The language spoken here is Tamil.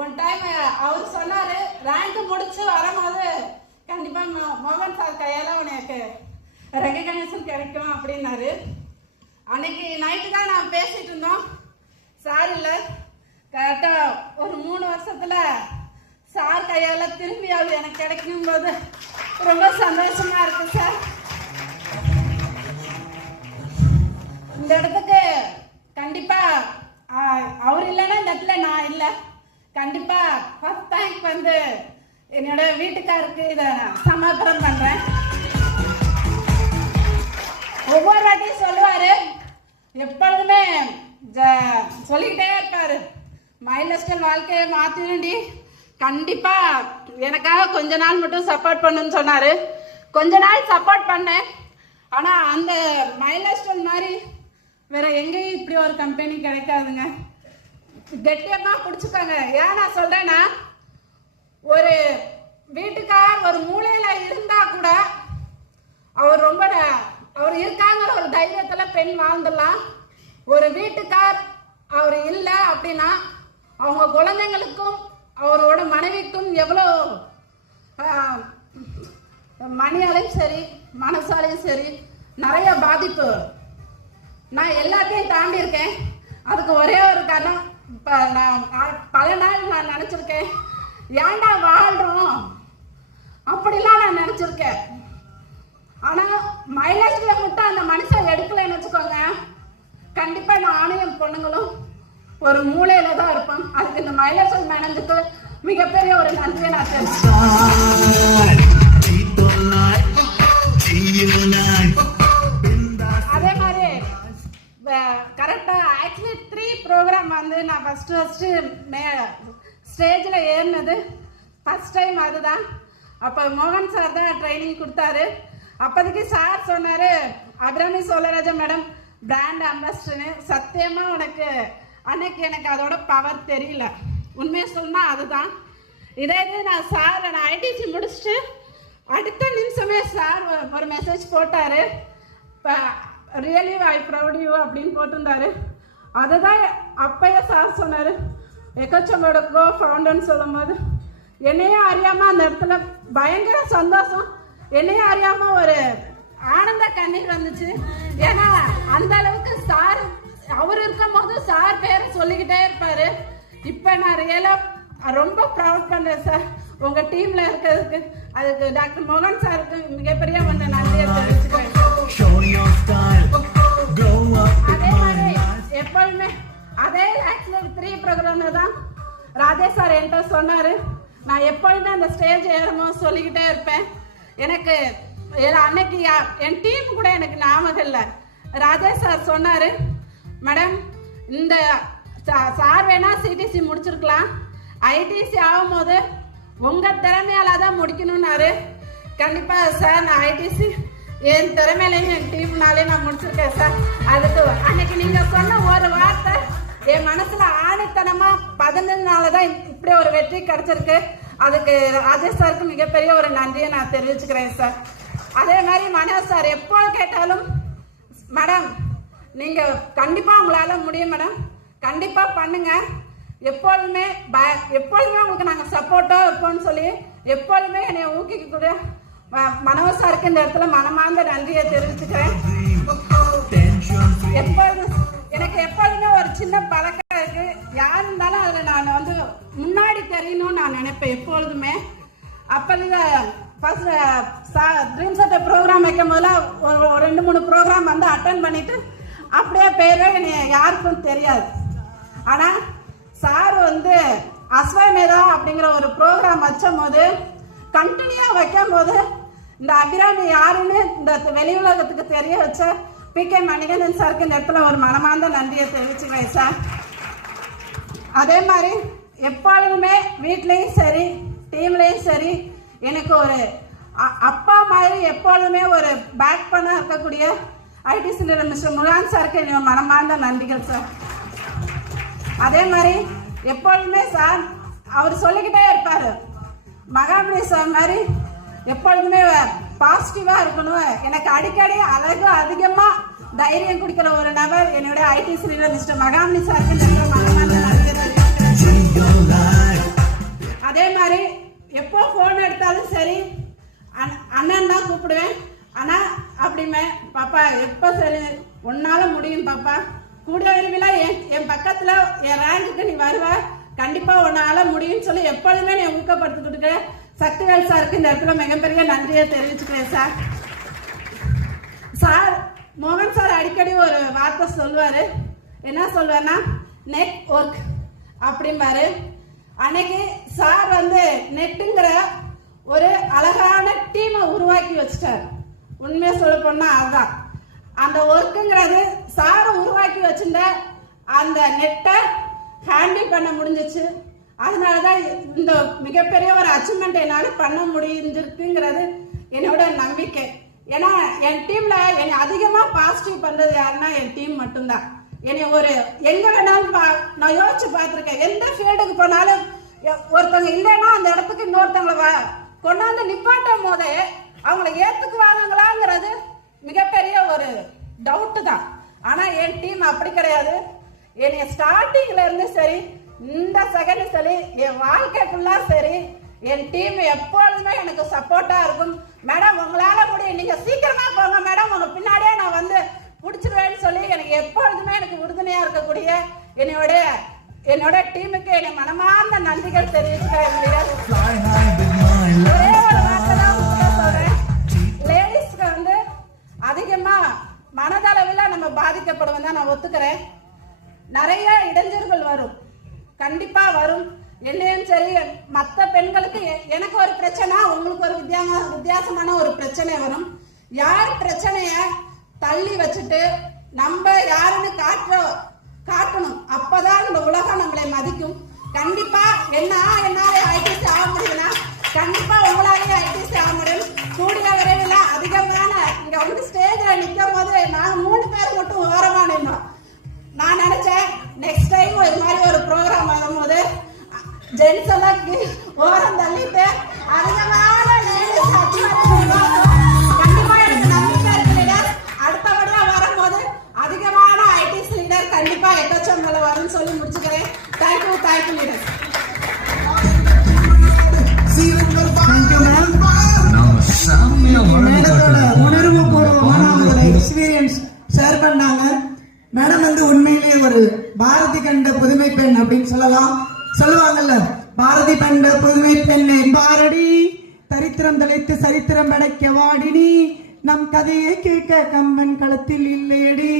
ஒன் டைம் அவர் சொன்னாரு ரேங்க் முடிச்சு வரும்போது கண்டிப்பா மோகன் சார் கையால உனக்கு ரெகக்னேஷன் கிடைக்கும் அப்படின்னாரு. அன்னைக்கு நைட்டு தான் நான் பேசிட்டு இருந்தோம். சார் இல்லை, கரெக்டாக ஒரு 3 வருஷத்துல சார் கையால திரும்பி அது எனக்கு கிடைக்கும் போது ரொம்ப சந்தோஷமா இருக்கு சார். இந்த இடத்துக்கு கண்டிப்பா அவர் இல்லைன்னா இந்த இடத்துல நான் இல்லை. கண்டிப்பா ஃபர்ஸ்ட் தேங்க் வந்து என்னோட வீட்டுக்காருக்கு இதை சமர்ப்பணம் பண்றேன். ஒவ்வொரு வாட்டியும் சொல்லுவாரு, எப்பொழுதுமே சொல்லிக்கிட்டே இருப்பாரு, மைல்ஸ்டைல் வாழ்க்கையை மாத்திருண்டி, கண்டிப்பா எனக்காக கொஞ்ச நாள் மட்டும் சப்போர்ட் பண்ணுன்னு சொன்னாரு. கொஞ்ச நாள் சப்போர்ட் பண்ணேன். ஆனா அந்த மைல்ஸ்டைல் மாதிரி வேற எங்கேயும் இப்படி ஒரு கம்பெனி கிடைக்காதுங்க. கெட்டியமா பிடிச்சுக்கோங்க. ஏன் நான் சொல்றேன்னா, ஒரு வீட்டுக்கார் ஒரு மூலையில இருந்தா கூட அவர் இருக்காங்கிற ஒரு தைரியத்துல பெண் வாழ்ந்துடலாம். ஒரு வீட்டுக்கார் அவர் இல்லை அப்படின்னா அவங்க குழந்தைங்களுக்கும் அவரோட மனைவிக்கும் எவ்வளோ மணியாலையும் சரி மனசாலையும் சரி நிறைய பாதிப்பு. நான் எல்லாத்தையும் தாண்டி இருக்கேன். அதுக்கு ஒரே ஒரு காரணம், பல நாள் நான் நினைச்சிருக்கேன், ஏன்டா வாழ்றோம் அப்படிலாம் நான் நினைச்சிருக்கேன். ஆனா மைலேஜ்ல மட்டும் அந்த மனுஷன் எடுக்கலன்னு வச்சுக்கோங்க, கண்டிப்பா நானும் என் பொண்ணுங்களும் ஒரு மூலையில தான் இருப்போம். அதுக்கு இந்த மைலேஜ் மேனேஜருக்கு மிகப்பெரிய ஒரு நன்றியை நான் தெரிவிக்கிறேன். அதே மாதிரி கரெக்டா ஆக்சுவலி 3 ப்ரோக்ராம் வந்து நான் ஃபர்ஸ்ட் ஸ்டேஜில் ஏறினது ஃபர்ஸ்ட் டைம் அதுதான். அப்போ மோகன் சார் தான் ட்ரைனிங் கொடுத்தாரு. அப்போதைக்கு சார் சொன்னார், அபிராமி சோழராஜன் மேடம் பிராண்ட் அம்பாசிடர்னு. சத்தியமாக உனக்கு அன்னைக்கு எனக்கு அதோட பவர் தெரியல. உண்மையை சொன்னால் அதுதான். இதே நான் ஐடிசி முடிச்சுட்டு அடுத்த நிமிஷமே சார் ஒரு மெசேஜ் போட்டார், ரியலி ஐ ப்ரௌட் யூ அப்படின்னு போட்டிருந்தாரு. அதுதான் அப்பயே சார் சொன்னார், எக்கச்சமோட கோ ஃபவுண்டர்னு சொல்லும் போது என்னையும் அறியாமல் அந்த இடத்துல பயங்கர சந்தோஷம், என்னையும் அறியாமல் ஒரு ஆனந்த கண்ணீர் வந்துச்சு. ஏன்னா அந்த அளவுக்கு சார் அவர் இருக்கும் போது சார் பேரை சொல்லிக்கிட்டே இருப்பாரு. இப்போ நான் ரியலா ரொம்ப ப்ரௌட் பண்றேன் சார் உங்க டீம்ல இருக்கிறதுக்கு. அதுக்கு டாக்டர் மோகன் சாருக்கு மிகப்பெரிய ஒன்று நன்றியை தெரிவிச்சுக்கிறேன். அதே மாதிரி எப்பொழுதுமே அதே ஆக்சுவலி 3 ப்ரோக்ராம்ல தான் ராஜேஷ் சார் என்கிட்ட சொன்னாரு, நான் எப்பொழுதுமே அந்த ஸ்டேஜ் ஏறும்போது சொல்லிக்கிட்டே இருப்பேன். எனக்கு அன்னைக்கு என் டீம் கூட எனக்கு ஞாபகம் இல்லை. ராஜேஷ் சார் சொன்னாரு, மேடம் இந்த சார் வேணா சிடிசி முடிச்சிருக்கலாம், ஐடிசி ஆகும்போது உங்க திறமையால தான் முடிக்கணும்னாரு. கண்டிப்பா சார் நான் ஐடிசி என் திறமையிலையும் என் டீம்னாலே நான் முடிச்சிருக்கேன் சார். அதுக்கு அன்னைக்கு நீங்க சொன்ன ஒரு வார்த்தை என் மனசுல ஆணித்தனமா 15 நாள் தான் இப்படி ஒரு வெற்றி கிடைச்சிருக்கு. அதுக்கு ராஜேஷ் சாருக்கு மிகப்பெரிய ஒரு நன்றியை நான் தெரிவிச்சுக்கிறேன் சார். அதே மாதிரி மனோஜ் சார் எப்போ கேட்டாலும், மேடம் நீங்க கண்டிப்பா உங்களால முடியும் மேடம், கண்டிப்பா பண்ணுங்க, எப்பொழுதுமே உங்களுக்கு நாங்க சப்போர்ட்டா இருப்போம்னு சொல்லி எப்பொழுதுமே என்னை ஊக்கிக்கூடிய மனோஜ் சாருக்கு இந்த இடத்துல மனமார்ந்த நன்றியை தெரிவிச்சுக்கிறேன். எனக்கு எப்பொழுதுமே ஒரு சின்ன பழக்கம் இருக்கு, யார் இருந்தாலும் அதுல நான் வந்து முன்னாடி தெரியணும்னு நான் நினைப்பேன் எப்பொழுதுமே. அப்போதான் ஃபர்ஸ்ட் ட்ரீம் செட் ப்ரோக்ராம் வைக்கும் போதுல ஒரு 2-3 ப்ரோக்ராம் வந்து அட்டன் பண்ணிட்டு அப்படியே பேரே யாருக்கும் தெரியாது. ஆனா சார் வந்து அஸ்வமேதா அப்படிங்கிற ஒரு ப்ரோக்ராம் வச்சும் போது கண்டினியூ வைக்கும் போது இந்த அபிராமி யாருன்னு இந்த வெளி உலகத்துக்கு தெரிய வச்ச PK மணிகண்டன் சாருக்கு இந்த இடத்துல ஒரு மனமார்ந்த நன்றியை தெரிவிச்சுக்கிறேன் சார். அதே மாதிரி எப்பொழுதுமே வீட்லேயும் சரி டீம்லேயும் சரி எனக்கு ஒரு அப்பா மாதிரி எப்பொழுதுமே ஒரு பேக் பண்ண இருக்கக்கூடிய ஐடிசி மிஸ்டர் முருகன் சாருக்கு என்னோட மனமார்ந்த நன்றிகள் சார். அதே மாதிரி எப்பொழுதுமே சார் அவர் சொல்லிக்கிட்டே இருப்பாரு, மகாமணி சார் மாதிரி எப்பொழுதுமே பாசிட்டிவா இருக்கணும். எனக்கு அடிக்கடி அழகு அதிகமா தைரியம் கொடுக்கிற ஒரு நபர் என்னுடைய ஐடிசி மிஸ்டர் மகாமணி சாருக்கு மனமார்ந்த நன்றிகள். மாதிரி எப்போ ஃபோன் எடுத்தாலும் சரி அண்ணன் தான் கூப்பிடுவேன். அண்ணா அப்படிமே பாப்பா எப்போ சரி உன்னால முடியும் பாப்பா, கூடிய விரைவில் என் பக்கத்தில் என் ரேங்குக்கு நீ வருவ, கண்டிப்பா உன்னால முடியும்னு சொல்லி எப்பொழுதுமே நீ ஊக்கப்படுத்திக்கிட்டு சக்திவேல் சாருக்கு இந்த இடத்துல மிகப்பெரிய நன்றியை தெரிவிச்சுக்கிறேன் சார். சார் மோகன் சார் அடிக்கடி ஒரு வார்த்தை சொல்லுவாரு, என்ன சொல்லுவேன்னா நெட் ஒர்க் அப்படிம்பாரு. அன்னைக்கு சார் வந்து நெட்டுங்கிற ஒரு அழகான டீமை உருவாக்கி வச்சுட்டார். உண்மையை சொல்ல போனா அதுதான் அந்த ஒர்க்குங்கிறது. சார் உருவாக்கி வச்சிருந்த அந்த நெட்டை ஹேண்டில் பண்ண முடிஞ்சிச்சு. அதனாலதான் இந்த மிகப்பெரிய ஒரு அச்சீவ்மெண்ட் என்னால் பண்ண முடிஞ்சிருக்குங்கிறது என்னோட நம்பிக்கை. ஏன்னா என் டீம்ல என்னை அதிகமா பாசிட்டிவ் பண்றது யாருன்னா என் டீம் மட்டும்தான். என்னை ஒரு எங்க வேணாலும் நான் யோசிச்சு பார்த்துருக்கேன். எந்த ஃபீல்டுக்கு போனாலும் ஒருத்தவங்க இல்லைன்னா அந்த இடத்துக்கு இன்னொருத்தவங்களை கொண்டாந்து நிப்பாட்டும் போதே அவங்கள ஏத்துக்குவாங்களாங்கிறது மிகப்பெரிய ஒரு டவுட்டு தான். ஆனா என் டீம் அப்படி கிடையாது. என்னை ஸ்டார்டிங்ல இருந்து சரி இந்த செகண்ட் சரி என் வாழ்க்கை ஃபுல்லா சரி என் டீம் எப்பொழுதுமே எனக்கு சப்போர்ட்டா இருக்கும். மேடம் உங்களால முடியும், நீங்க சீக்கிரமா போங்க மேடம், உங்க பின்னாடியே நான் வந்து பிடிச்சிருவேன்னு சொல்லி எனக்கு எப்பொழுதுமே எனக்கு உறுதுணையா இருக்கக்கூடிய என்னோட டீமுக்கு என்னை மனமார்ந்த நன்றிகள் தெரிவிச்சுக்கிறேன். சொல்றேன், லேடிஸ்க்கு வந்து அதிகமா மனதளவில் நம்ம பாதிக்கப்படுவோம் தான் நான் ஒத்துக்கிறேன். நிறைய இடைஞ்சல்கள் வரும், கண்டிப்பா வரும். என்னையும் சரி மற்ற பெண்களுக்கு எனக்கு ஒரு பிரச்சனை, உங்களுக்கு ஒரு வித்தியாசமான ஒரு பிரச்சனை வரும். யார் பிரச்சனைய தள்ளி வச்சுட்டு நம்ம யாருன்னு காட்டணும், அப்பதான் இந்த உலகம் நம்மளை மதிக்கும். கண்டிப்பா என்னால ஐடிசி ஆக முடியும்னா கண்டிப்பா உங்களாலேயே ஐடிசி ஆக முடியும். கூடிய விரைவில் அதிகமான இங்க வந்து ஸ்டேஜ்ல நிற்கும் போது நாங்க 3 பேர் மட்டும் ஓரமா நின்றோம். நான் நினைச்சேன் நெக்ஸ்ட் டைம் ஒரு மாதிரி ஒரு ப்ரோக்ராம் வரும்போது ஜென்ஸ் எல்லாம் ஓரம் தள்ளிட்டு அதிகமான லேடிஸ் கண்டிப்பா எனக்கு நம்பிக்கை இருக்கு லீடர். அடுத்தபடியா வரும்போது அதிகமான ஐடிசி லீடர் கண்டிப்பா எக்கச்சம்பள வரும்னு சொல்லி முடிச்சுக்கிறேன். Thank you leader. உணர்வுபூர்வமான எக்ஸ்பீரியன்ஸ் ஷேர் பண்ணாங்க. மேடம் வந்து உண்மையிலேயே ஒரு பாரதி கண்ட புதுமை பெண் அப்படின்னு சொல்லுவாங்கல்ல, பாரதி கண்ட புதுமை பெண்ணை பாரடி, தரித்திரம் தலைத்து சரித்திரம் படைக்க வாடினி, நம் கதையை கேட்க கம்பன் களத்தில் இல்லையடி,